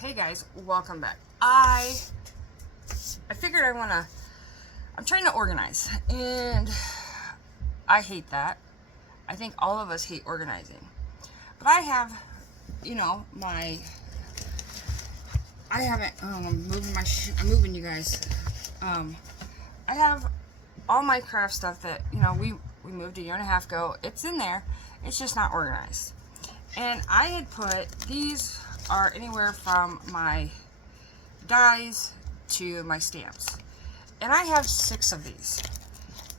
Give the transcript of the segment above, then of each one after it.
Hey guys, welcome back. I figured I'm trying to organize, and I hate that. I think all of us hate organizing. But I have, I haven't, I'm moving you guys. I have all my craft stuff that, we moved a year and a half ago. It's in there. It's just not organized. And I had put, these are anywhere from my dies to my stamps. And I have 6 of these.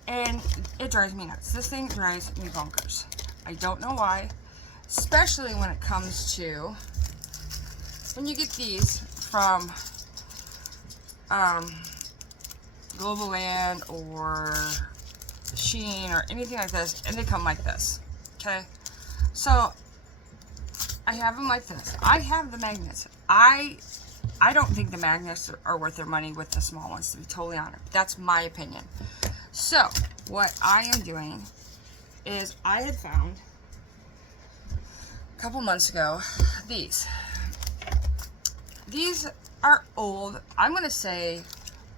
And it drives me nuts. This thing drives me bonkers. I don't know why. Especially when it comes to, when you get these from Global Land or Shein or anything like this, and they come like this. Okay? So I have them like this. I have the magnets. I don't think the magnets are worth their money with the small ones, to be totally honest. That's my opinion. So what I am doing is I had found a couple months ago these. These are old, I'm going to say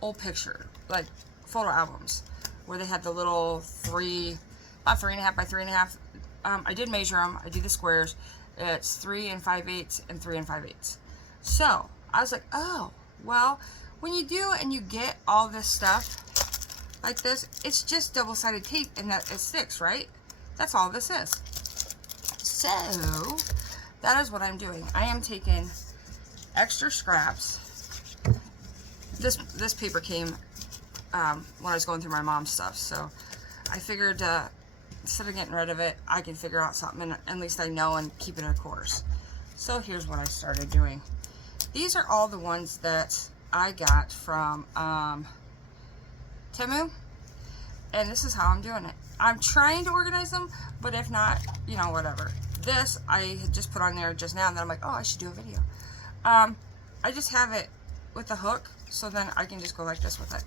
old picture, like photo albums, where they had the little about 3.5 by 3.5. I did measure them. I do the squares. It's 3 5/8 and 3 5/8. So I was like, oh, well, when you do and you get all this stuff like this, it's just double-sided tape and that it sticks, right? That's all this is. So that is what I'm doing. I am taking extra scraps. This paper came when I was going through my mom's stuff, so I figured instead of getting rid of it, I can figure out something, and at least I know and keep it in a course. So here's what I started doing. These are all the ones that I got from Temu, and this is how I'm doing it. I'm trying to organize them, but if not, whatever. This I had just put on there just now, and then I'm like, oh, I should do a video. I just have it with the hook, so then I can just go like this with it.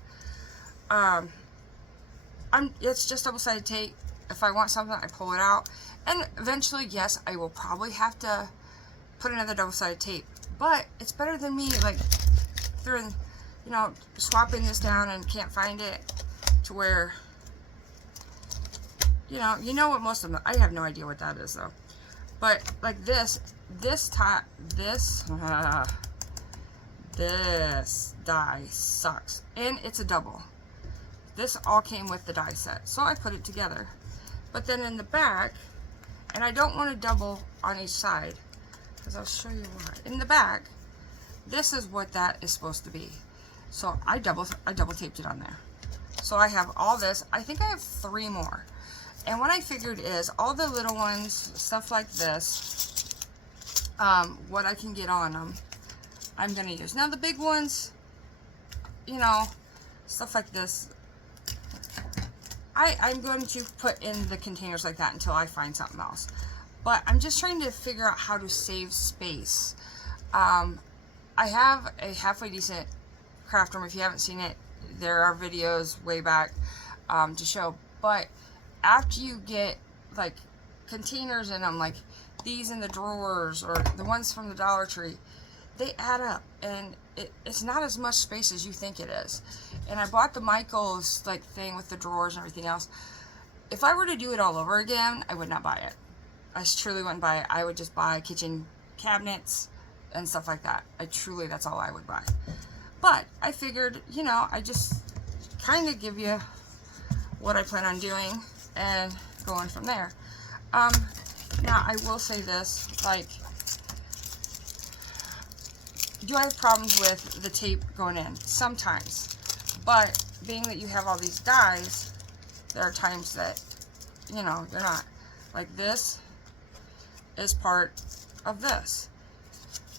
It's just double-sided tape. If I want something, I pull it out, and eventually, yes, I will probably have to put another double-sided tape. But it's better than me like throwing, swapping this down and can't find it, to where, you know what most of them. I have no idea what that is though. But like this die sucks, and it's a double. This all came with the die set, so I put it together. But then in the back, and I don't want to double on each side, because I'll show you why. In the back, this is what that is supposed to be. So I double taped it on there. So I have all this. I think I have 3 more. And what I figured is all the little ones, stuff like this, what I can get on them, I'm going to use. Now the big ones, stuff like this, I'm going to put in the containers like that until I find something else. But I'm just trying to figure out how to save space. I have a halfway decent craft room. If you haven't seen it, there are videos way back to show. But after you get like containers in them, like these in the drawers or the ones from the Dollar Tree, they add up, and it's not as much space as you think it is. And I bought the Michaels like thing with the drawers and everything else. If I were to do it all over again, I would not buy it. I truly wouldn't buy it. I would just buy kitchen cabinets and stuff like that. That's all I would buy. But I figured, I just kind of give you what I plan on doing and going from there. Now I will say this, like, do I have problems with the tape going in? Sometimes. But being that you have all these dies, there are times that, they're not. Like this is part of this.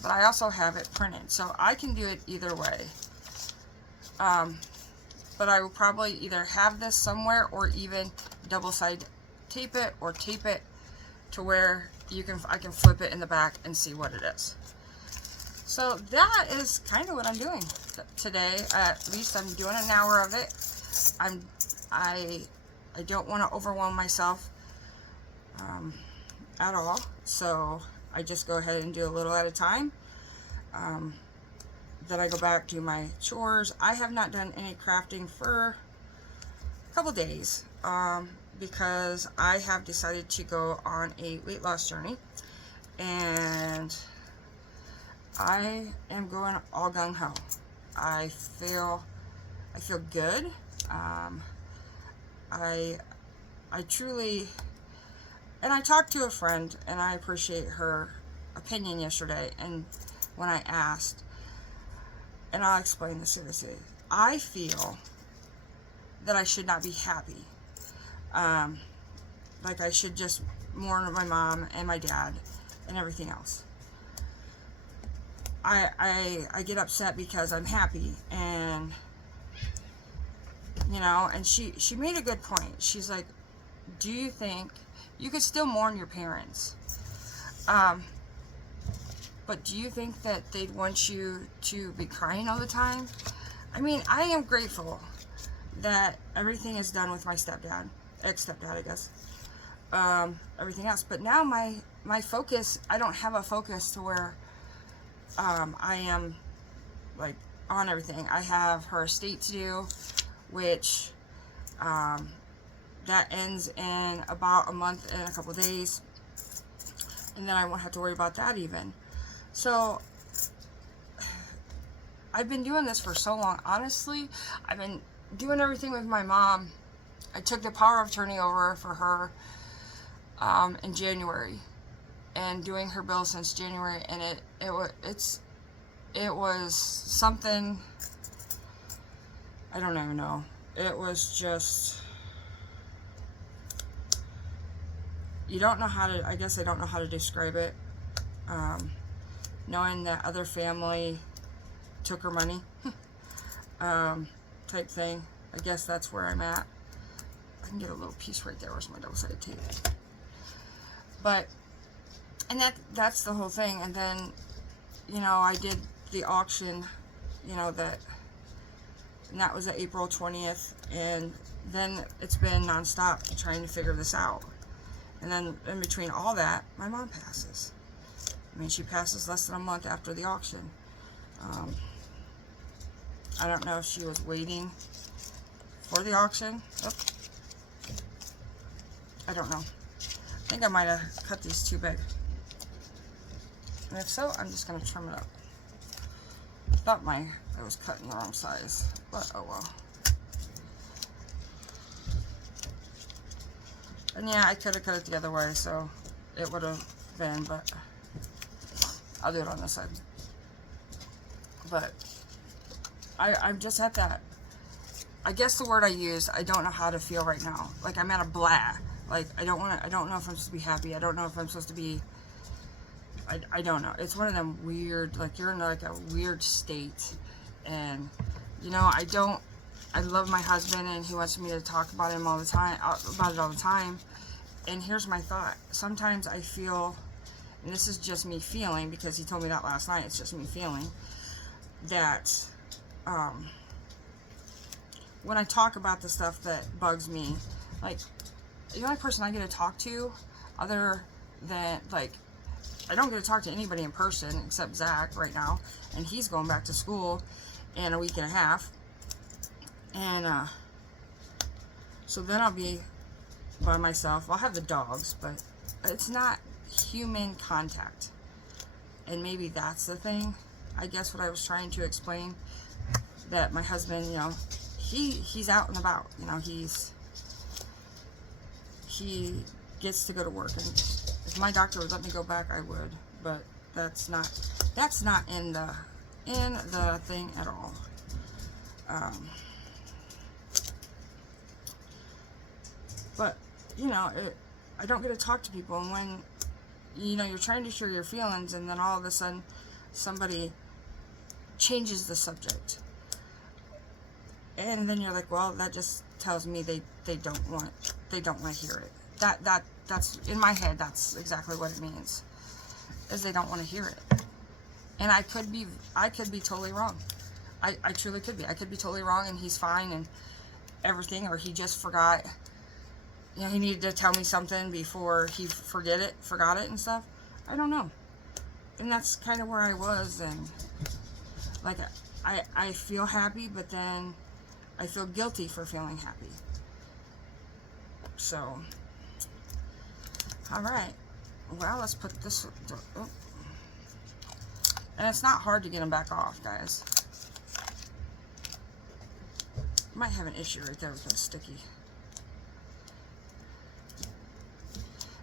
But I also have it printed, so I can do it either way. But I will probably either have this somewhere or even double-side tape it or tape it to where I can flip it in the back and see what it is. So that is kind of what I'm doing today. At least I'm doing an hour of it. I don't want to overwhelm myself at all. So I just go ahead and do a little at a time. Then I go back, do my chores. I have not done any crafting for a couple days because I have decided to go on a weight loss journey, and I am going all gung-ho. I feel good. I truly, and I talked to a friend, and I appreciate her opinion yesterday, and when I asked, and I'll explain this seriously, I feel that I should not be happy. Like I should just mourn my mom and my dad and everything else. I get upset because I'm happy, and you know, and she made a good point. She's like, do you think you could still mourn your parents? But do you think that they'd want you to be crying all the time? I mean, I am grateful that everything is done with my stepdad, ex-stepdad, I guess. Everything else. But now my focus, I don't have a focus to where I am like on everything. I have her estate to do, which that ends in about a month and a couple days, and then I won't have to worry about that even. So I've been doing this for so long. Honestly, I've been doing everything with my mom. I took the power of attorney over for her in January, and doing her bill since January, and it was something, I don't even know. It was just, you don't know how to, I guess I don't know how to describe it. Knowing that other family took her money, type thing. I guess that's where I'm at. I can get a little piece right there. Where's my double-sided tape? But, and that's the whole thing. And then, you know, I did the auction, you know, and that was at April 20th, and then it's been nonstop trying to figure this out. And then in between all that, my mom passes. I mean, she passes less than a month after the auction. I don't know if she was waiting for the auction. Oh. I don't know. I think I might have cut these too big. And if so, I'm just going to trim it up. I thought I was cutting the wrong size, but oh well. And yeah, I could have cut it the other way, so it would have been, but I'll do it on this side. But I'm just at that, I guess the word I used, I don't know how to feel right now. Like I'm at a blah. Like I don't know if I'm supposed to be happy. I don't know if I'm supposed to be, I don't know. It's one of them weird, like you're in like a weird state. And you know, I love my husband, and he wants me to talk about him all the time, about it all the time. And here's my thought. Sometimes I feel, and this is just me feeling, because he told me that last night, it's just me feeling, that when I talk about the stuff that bugs me, like, the only person I get to talk to, other than, like, I don't get to talk to anybody in person except Zach right now, and he's going back to school in a week and a half. And so then I'll be by myself. I'll have the dogs, but it's not human contact. And maybe that's the thing. I guess what I was trying to explain, that my husband, you know, he's out and about. You know, he gets to go to work, and if my doctor would let me go back, I would. But that's not in the thing at all. But you know, I don't get to talk to people, and when you know you're trying to share your feelings, and then all of a sudden somebody changes the subject, and then you're like, well, that just tells me they don't want to hear it. That's in my head. That's exactly what it means, is they don't want to hear it. And I could be totally wrong. I truly could be. I could be totally wrong, and he's fine and everything, or he just forgot. You know, he needed to tell me something before he forgot it and stuff. I don't know. and that's kind of where I was, and like I feel happy, but then I feel guilty for feeling happy. So, all right. Well, let's put this. Oh. And it's not hard to get them back off, guys. Might have an issue right there with the sticky.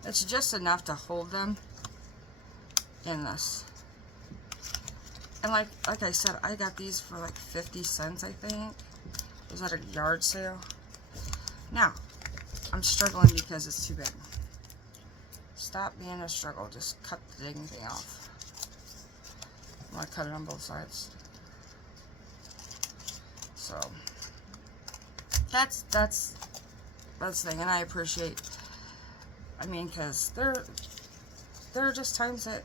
It's just enough to hold them in this. And like I said, I got these for like 50 cents, I think. It was at a yard sale. Now, I'm struggling because it's too big. Stop being a struggle. Just cut the dang thing off. I'm going to cut it on both sides. So, that's the thing. And I appreciate, I mean, because there are just times that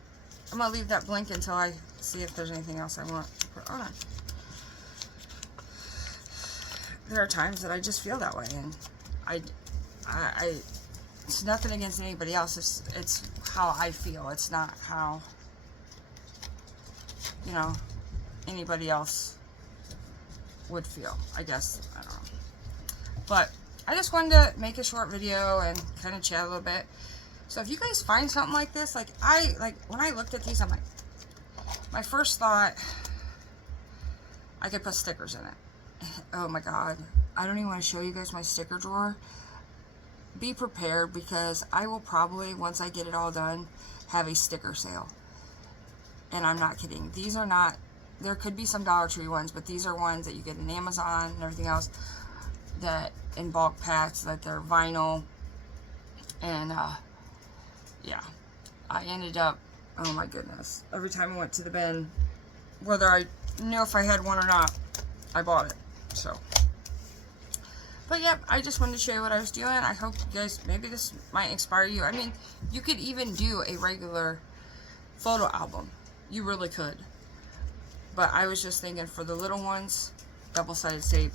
I'm going to leave that blank until I see if there's anything else I want to put on it. There are times that I just feel that way, and I it's nothing against anybody else. It's how I feel. It's not how, you know, anybody else would feel, I guess. I don't know. But I just wanted to make a short video and kind of chat a little bit. So if you guys find something like this, like when I looked at these, I'm like, my first thought, I could put stickers in it. Oh my god, I don't even want to show you guys my sticker drawer. Be prepared, because I will probably, once I get it all done, have a sticker sale. And I'm not kidding. These are not, there could be some Dollar Tree ones, but these are ones that you get in Amazon and everything else, that in bulk packs, that they're vinyl. And yeah, I ended up, oh my goodness, every time I went to the bin, whether I knew if I had one or not, I bought it. So, but yep, I just wanted to show you what I was doing. I hope you guys, maybe this might inspire you. I mean, you could even do a regular photo album. You really could. But I was just thinking, for the little ones, double-sided tape.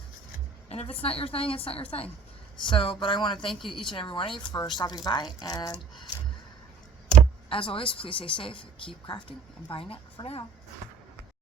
And if it's not your thing, it's not your thing. So, but I want to thank you, each and every one of you, for stopping by. And as always, please stay safe, keep crafting, and bye now for now.